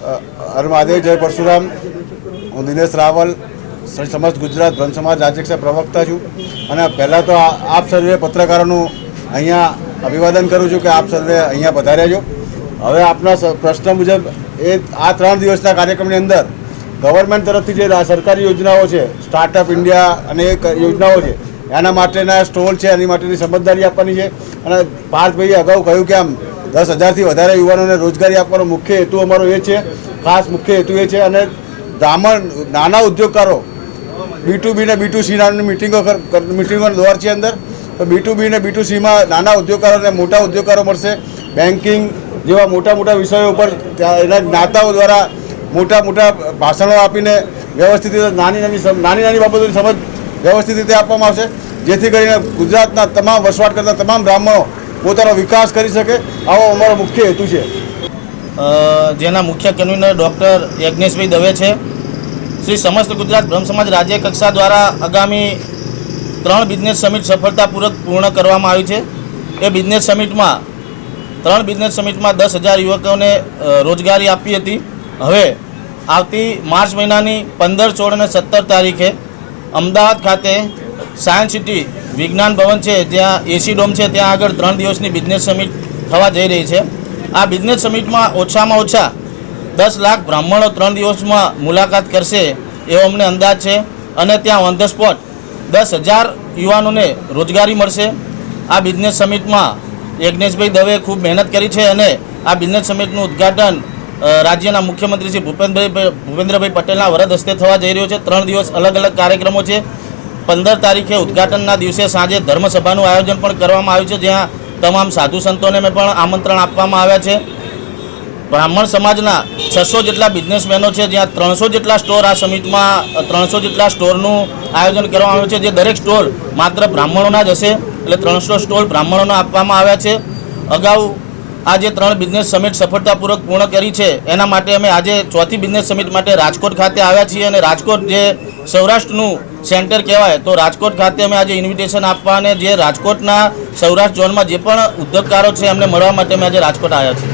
હર મહાદેવ જય પરશુરામ હું દિનેશ રાવલ સમસ્ત ગુજરાત બ્રહ્મ સમાજ રાજ્યક્ષા પ્રવક્તા છું અને પહેલાં તો આપ સર્વે પત્રકારોનું અહીંયા અભિવાદન કરું છું કે આપ સર્વે અહીંયા પધાર્યા છો હવે આપના પ્રશ્ન મુજબ એ આ ત્રણ દિવસના કાર્યક્રમની અંદર ગવર્મેન્ટ તરફથી જે સરકારી યોજનાઓ છે સ્ટાર્ટઅપ ઇન્ડિયા અને એ યોજનાઓ છે એના માટેના સ્ટોલ છે એની માટેની સમજદારી આપવાની છે અને પાર્થભાઈએ અગાઉ કહ્યું કે આમ દસ હજારથી વધારે યુવાનોને રોજગારી આપવાનો મુખ્ય હેતુ અમારો એ છે. ખાસ મુખ્ય હેતુ એ છે અને બ્રાહ્મણ, નાના ઉદ્યોગકારો બી ટુ બી ને બી ટુ સીના મિટિંગો કર- કર- મિટિંગો દોર છે અંદર. તો બી ટુ બી ને બી ટુ સીમાં નાના ઉદ્યોગકારો અને મોટા ઉદ્યોગકારો મળશે. બેન્કિંગ જેવા મોટા મોટા વિષયો ઉપર એના જ્ઞાતાઓ દ્વારા મોટા મોટા ભાષણો આપીને વ્યવસ્થિત રીતે નાની નાની નાની નાની બાબતોની સમજ વ્યવસ્થિત રીતે આપવામાં આવશે. જેથી કરીને ગુજરાતના તમામ વસવાટ કરતા તમામ બ્રાહ્મણો પોતાનો વિકાસ કરી શકે, આવો અમારો મુખ્ય હેતુ છે. જેના મુખ્ય કન્વીનર ડૉક્ટર યજ્ઞેશભાઈ દવે છે. શ્રી સમસ્ત ગુજરાત બ્રહ્મ સમાજ રાજ્ય કક્ષા દ્વારા આગામી ત્રણ બિઝનેસ સમિટ સફળતાપૂર્વક પૂર્ણ કરવામાં આવી છે. એ બિઝનેસ સમિટમાં, ત્રણ બિઝનેસ સમિટમાં દસ હજાર યુવકોને રોજગારી આપી હતી. હવે, આવતી માર્ચ મહિનાની પંદર, સોળ અને સત્તર તારીખે અમદાવાદ ખાતે સાયન્સ સિટી વિજ્ઞાન ભવન છે, જ્યાં એસી ડોમ છે, ત્યાં આગળ ત્રણ દિવસની બિઝનેસ સમિટ થવા જઈ રહી છે. આ બિઝનેસ સમિટમાં ઓછામાં ઓછા દસ લાખ બ્રાહ્મણો ત્રણ દિવસમાં મુલાકાત કરશે એવો અમને અંદાજ છે અને ત્યાં ઓન ધ સ્પોટ દસ હજાર યુવાનોને રોજગારી મળશે. આ બિઝનેસ સમિટમાં યજ્ઞેશભાઈ દવે ખૂબ મહેનત કરી છે અને આ બિઝનેસ સમિટનું ઉદ્ઘાટન રાજ્યના મુખ્યમંત્રી શ્રી ભૂપેન્દ્રભાઈ ભૂપેન્દ્રભાઈ પટેલના વરદ હસ્તે થવા જઈ રહ્યો છે. ત્રણ દિવસ અલગ અલગ કાર્યક્રમો છે. પંદર તારીખે ઉદ્ઘાટનના દિવસે સાંજે ધર્મસભાનું આયોજન પણ કરવામાં આવ્યું છે, જ્યાં તમામ સાધુ સંતોને પણ આમંત્રણ આપવામાં આવ્યા છે. બ્રાહ્મણ સમાજના છસો જેટલા બિઝનેસમેનો છે, જ્યાં ત્રણસો જેટલા સ્ટોર આ સમિટમાં ત્રણસો જેટલા સ્ટોરનું આયોજન કરવામાં આવ્યું છે, જે દરેક સ્ટોર માત્ર બ્રાહ્મણોના જ હશે, એટલે ત્રણસો સ્ટોલ બ્રાહ્મણોને આપવામાં આવ્યા છે. અગાઉ આ જે ત્રણ બિઝનેસ સમિટ સફળતાપૂર્વક પૂર્ણ કરી છે. એના માટે અમે આજે ચોથી બિઝનેસ સમિટ માટે રાજકોટ ખાતે આવ્યા છીએ અને રાજકોટ જે સૌરાષ્ટ્રનું સેન્ટર કહેવાય, તો રાજકોટ ખાતે અમે આજે ઇન્વિટેશન આપવા અને જે રાજકોટના સૌરાષ્ટ્ર ઝોનમાં જે પણ ઉદ્યોગકારો છે એમને મળવા માટે અમે આજે રાજકોટ આવ્યા છીએ.